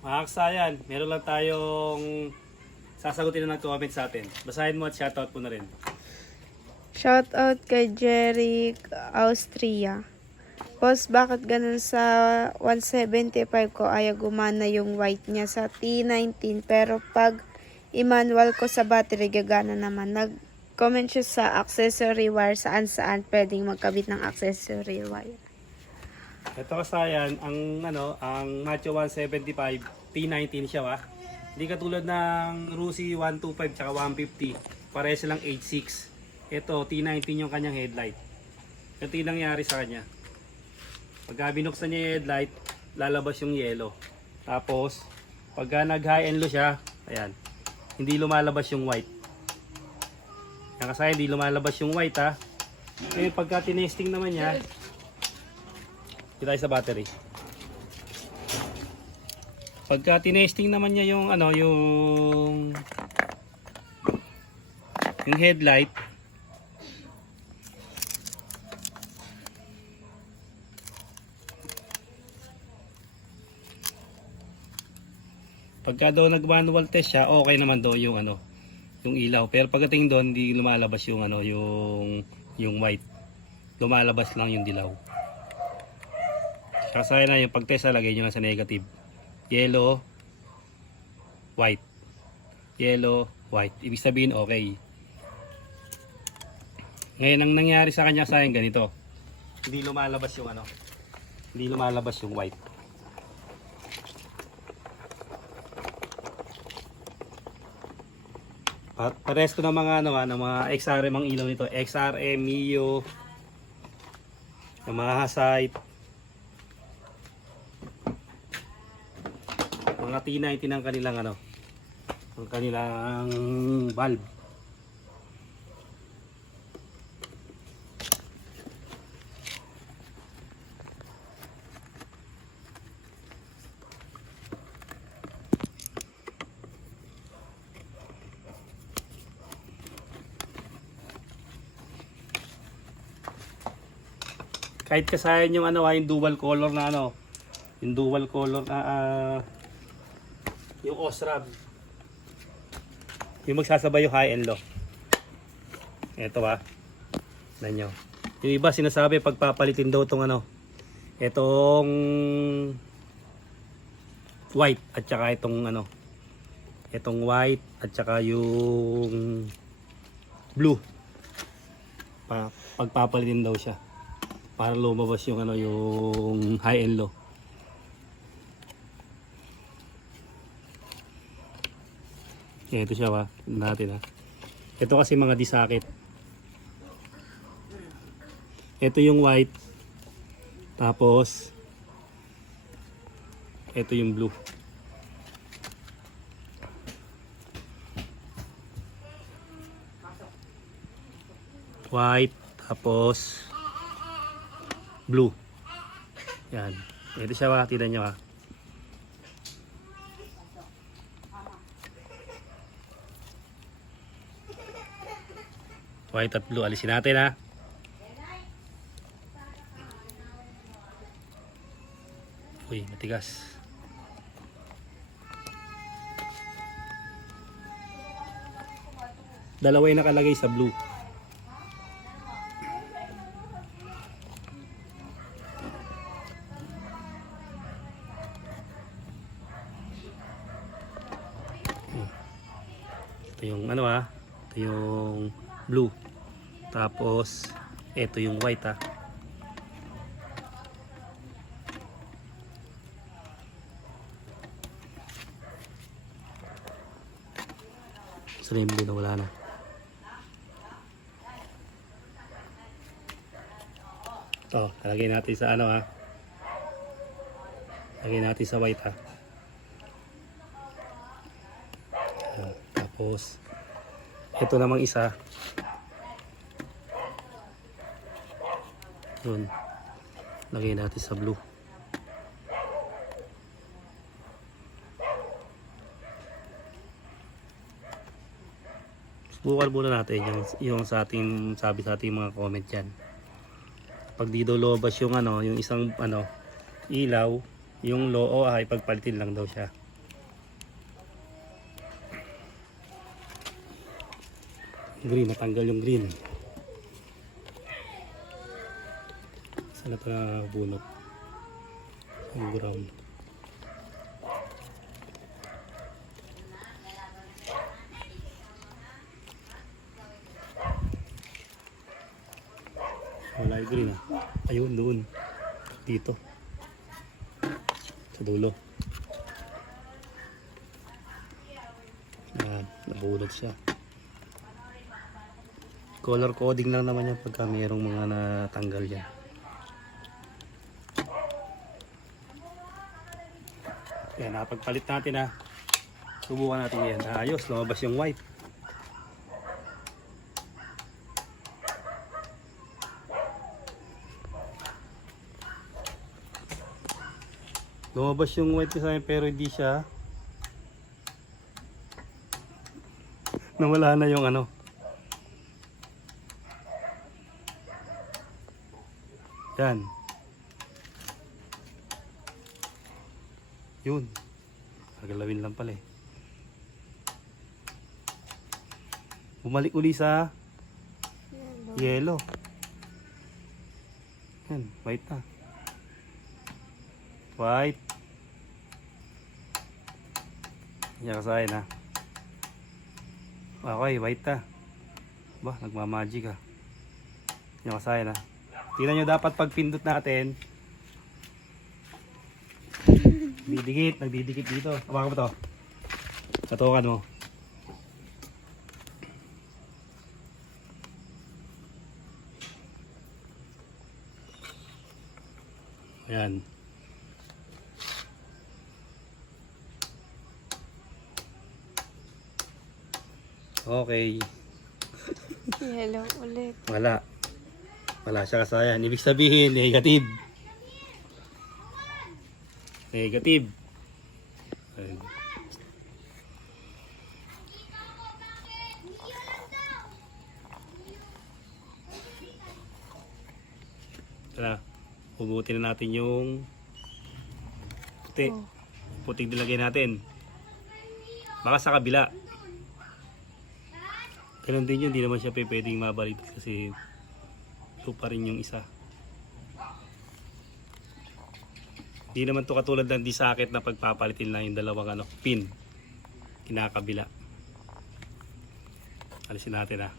Mga kasayan, meron lang tayong sasagutin na nag-comment sa atin. Basahin mo at shoutout mo na rin. Shoutout kay Jerry Austria. Boss, bakit ganun sa 175 ko ayaw gumana yung white niya sa T19 pero pag i-manual ko sa battery gagana naman. Nag-comment siya sa accessory wire saan pwedeng magkabit ng accessory wire. Ito kasayan, ang Macho 175, T19 siya ba? Hindi katulad ng Rusi 125 tsaka 150. Pareho silang 86. Ito, T19 yung kanyang headlight. Ito yung nangyari sa kanya. Pagka binuksan niya yung headlight, lalabas yung yellow. Tapos, pagka nag-high and low siya, ayan, hindi lumalabas yung white. Yan kasi hindi lumalabas yung white ha. Eh, pagka tinesting naman niya, dito tayo sa battery. Pagka tinesting naman niya yung yung headlight, pagka daw nag-manual test siya, okay naman daw yung yung ilaw. Pero pagdating doon, hindi lumalabas yung yung white. Lumalabas lang yung dilaw. Kasi na yung pag-test, lagay nyo lang sa negative. Yellow, white. Yellow, white. Ibig sabihin okay. Ngayon ang nangyari sa kanya sa akin ganito. Hindi lumalabas yung hindi lumalabas yung white. Pares ko ng mga ng mga XRM ang ilaw nito. XRM, Mio, Yamaha Sight, mga T90 ng kanilang ang kanilang valve. Kahit kasayan yung yung dual color na yung dual color na yung Osram. Yung magsasabay yung high and low. Ito ba? Tignan nyo. Yung iba sinasabi pagpapalitin daw itong itong white at saka itong itong white at saka yung blue. Pagpapalitin daw siya para lumabas yung yung high and low. Ito siya ba? Natin Ito kasi mga disakit. Ito yung white. Tapos ito yung blue. White tapos blue. Yan. Ito siya ba? Tignan nyo White at blue. Alisin natin Uy, matigas. Dalawa yung nakalagay sa blue. Ito yung ito yung blue. Tapos ito yung white So yung blue na wala na. Ito, lagay natin sa lagay natin sa white Tapos ito namang isa yun, lagay natin sa blue. Subukan muna natin yung sa ating sabi sa ating mga comment dyan. Pag di daw lumabas yung yung isang ilaw, yung low ay pagpalitin lang daw siya. Green, natanggal yung green. Saan na ito nakabunot? Yung brown. Wala yung green ah. Ayun, doon. Dito. Sa dulo. Yan, nabunot siya. Color coding lang naman yan pagka mayroong mga natanggal yan. Yan, napagpalit natin ha. Subukan natin yan. Ayos, lumabas yung white. Lumabas yung white sa akin pero hindi siya. Nawala na yung ano. Yan. Yun. Gagalawin lang pala eh. Bumalik uli sa yellow. Yan, white na. White. Yan ka sa akin ha. Okay, white na. Ba, nagmamagic ha. Yan ka sa akin ha. Tingnan nyo dapat pag pindot natin. Nagdidikit dito. Hawakan mo to. Katukan mo. Ayan. Okay. Yellow ulit. Wala. Wala siya kasayan. Ibig sabihin, negative. Negative. Ayan. Tara, hugutin na natin yung puti. Puting nilagay natin. Baka sa kabila. Ganun din yun, hindi naman siya pwedeng mabaliktad kasi ito pa rin yung isa. Hindi naman to katulad ng disakit na pagpapalitin lang yung dalawang pin. Kinakabila. Alisin natin ha.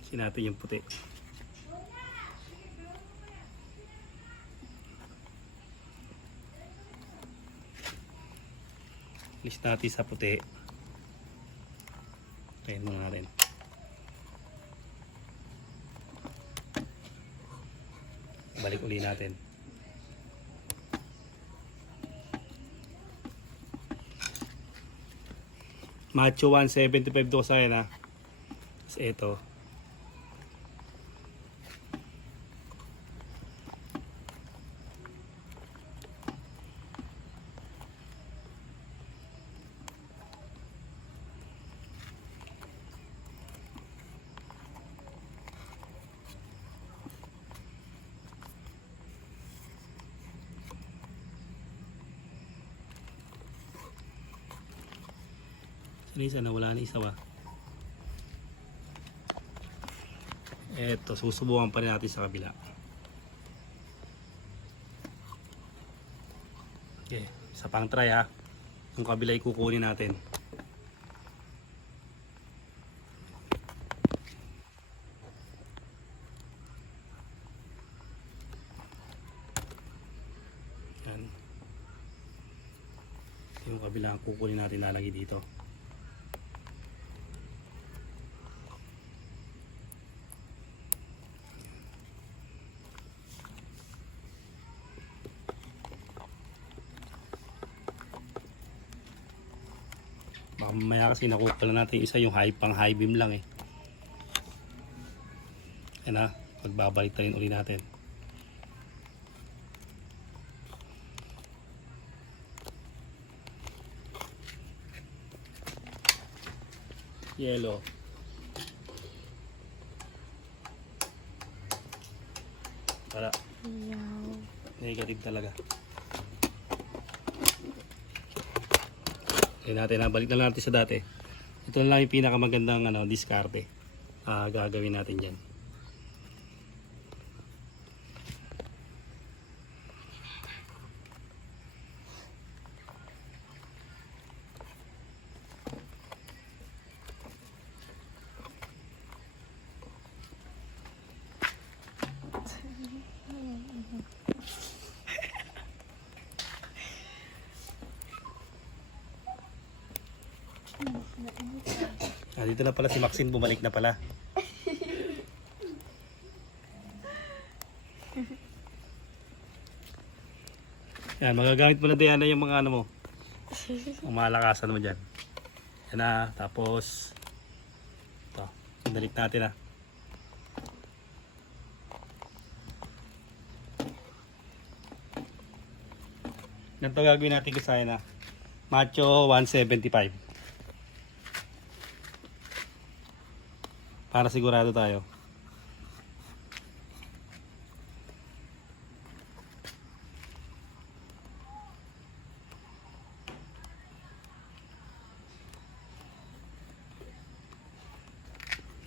Alisin natin yung puti. Alis natin sa puti. Tayin mo na rin. Balik uli natin. Macho 175 to sa akin ha. Tapos ito. Isa na wala na isa ba? Eto, susubukan pa rin natin sa kabila. Okay, sa pang try ha. Yung kabila kukunin natin. Yan. Yung kabila kukunin natin lalagay dito. Baka mamaya kasi nakuha lang natin isa yung pang high beam lang eh. Yan ha, magbabalik tayo uli natin. Yellow. Wala. Negative talaga. Kaya natin, balik na lang natin sa dati. Ito lang yung pinakamagandang diskarte. Gagawin natin dyan. Dito na pala si Maxine, bumalik na pala. Yan, magagamit mo na Diana yung mga mo. Ang malakasan mo dyan. Yan na, tapos ito, sinalik natin Ganito gagawin natin kasaya na Macho 175. Para sigurado tayo.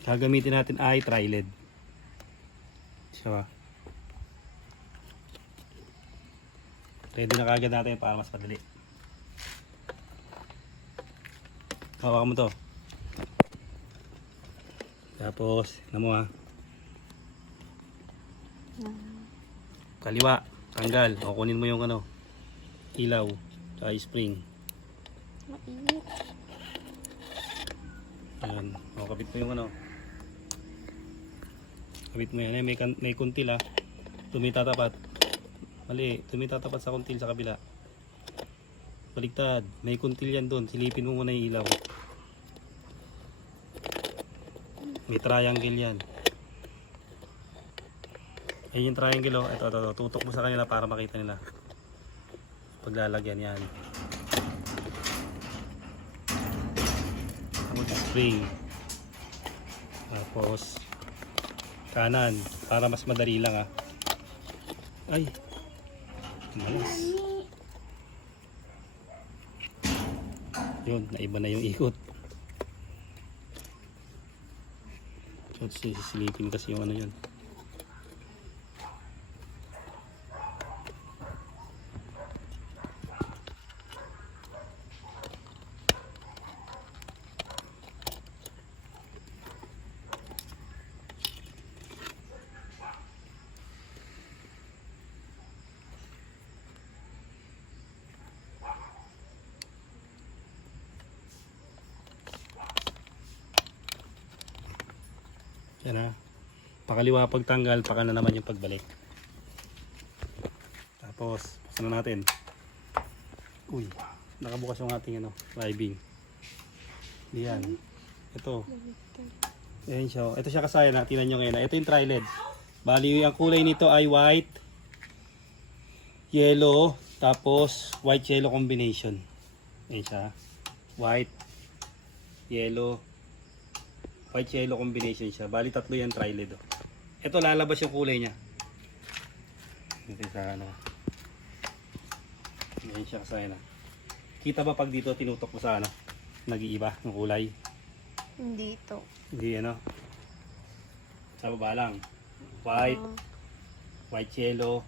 Gagamitin natin ay tri-led. Siya. Ready na kagad natin para mas madali. Hawakan mo to. Tapos, mo kaliwa, tanggal. O kunin mo yung ilaw, sa spring. Mainit. Ayan. O, kapit mo yung Kapit mo yan. May kuntil Tumitatapat. Mali, tumitatapat sa kuntil sa kabila. Baligtad. May kuntil yan doon. Silipin mo muna yung ilaw. May triangle yan. Ayun yung triangle Ito. Tutok mo sa kanila para makita nila. Paglalagyan yan. Spring. Tapos kanan para mas madali lang Ay. Malas. Yun, naiba na yung ikot. So, sisilipin kasi yung yun. Yan pakaliwa pagtanggal, pakana naman yung pagbalik. Tapos, buksan na natin. Uy, nakabukas yung ating driving. Diyan. Ito. Ayan siya. Ito siya kasaya tingnan nyo ngayon ito yung tri-led. Bali, ang kulay nito ay white, yellow, tapos white yellow combination. Ayan siya. White, yellow, white yellow combination siya. Bali tatlo yan tri-led. Ito lalabas yung kulay niya. Ito sa Ayan siya kasaya Kita ba pag dito tinutok mo sa nag-iiba ng kulay? Hindi ito. Hindi Sa baba lang. White, white yellow,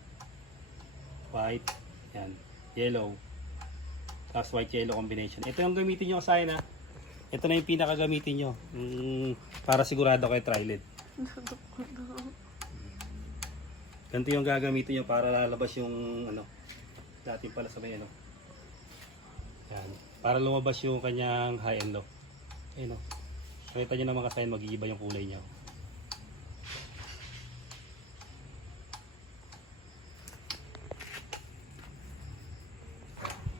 white, yan, yellow. Tapos white yellow combination. Ito yung gamitin nyo kasaya Ito na yung pinaka gamitin nyo. Para sigurado kayo tri-led. Ganito yung gagamitin nyo para lalabas yung dati pala sa may Yan. Para lumabas yung kanyang high and low. Ayun Nakita nyo naman kasi mag-iiba yung kulay niya.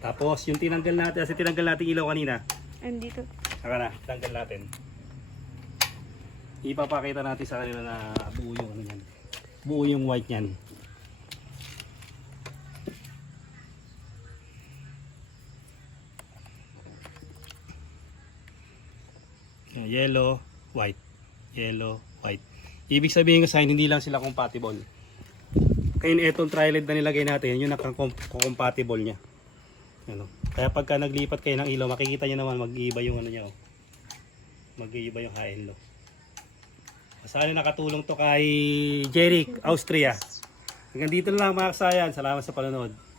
Tapos yung tinanggal natin, kasi tinanggal natin ilaw kanina. Andito. Saka na, tanggal natin. Ipapakita natin sa kanila na buo yung yan. Buo yung white niyan. Yellow, white. Yellow, white. Ibig sabihin kasi hindi lang sila compatible. Kaya itong tri-led na nilagay natin, yun ang compatible niya. Kaya pagka naglipat kayo ng ilaw, makikita nyo naman mag-iiba yung niya. mag-iiba yung high and low. Sana nakatulong to kay Jeric, Austria. Hanggang dito na lang mga kasayan. Salamat sa panonood.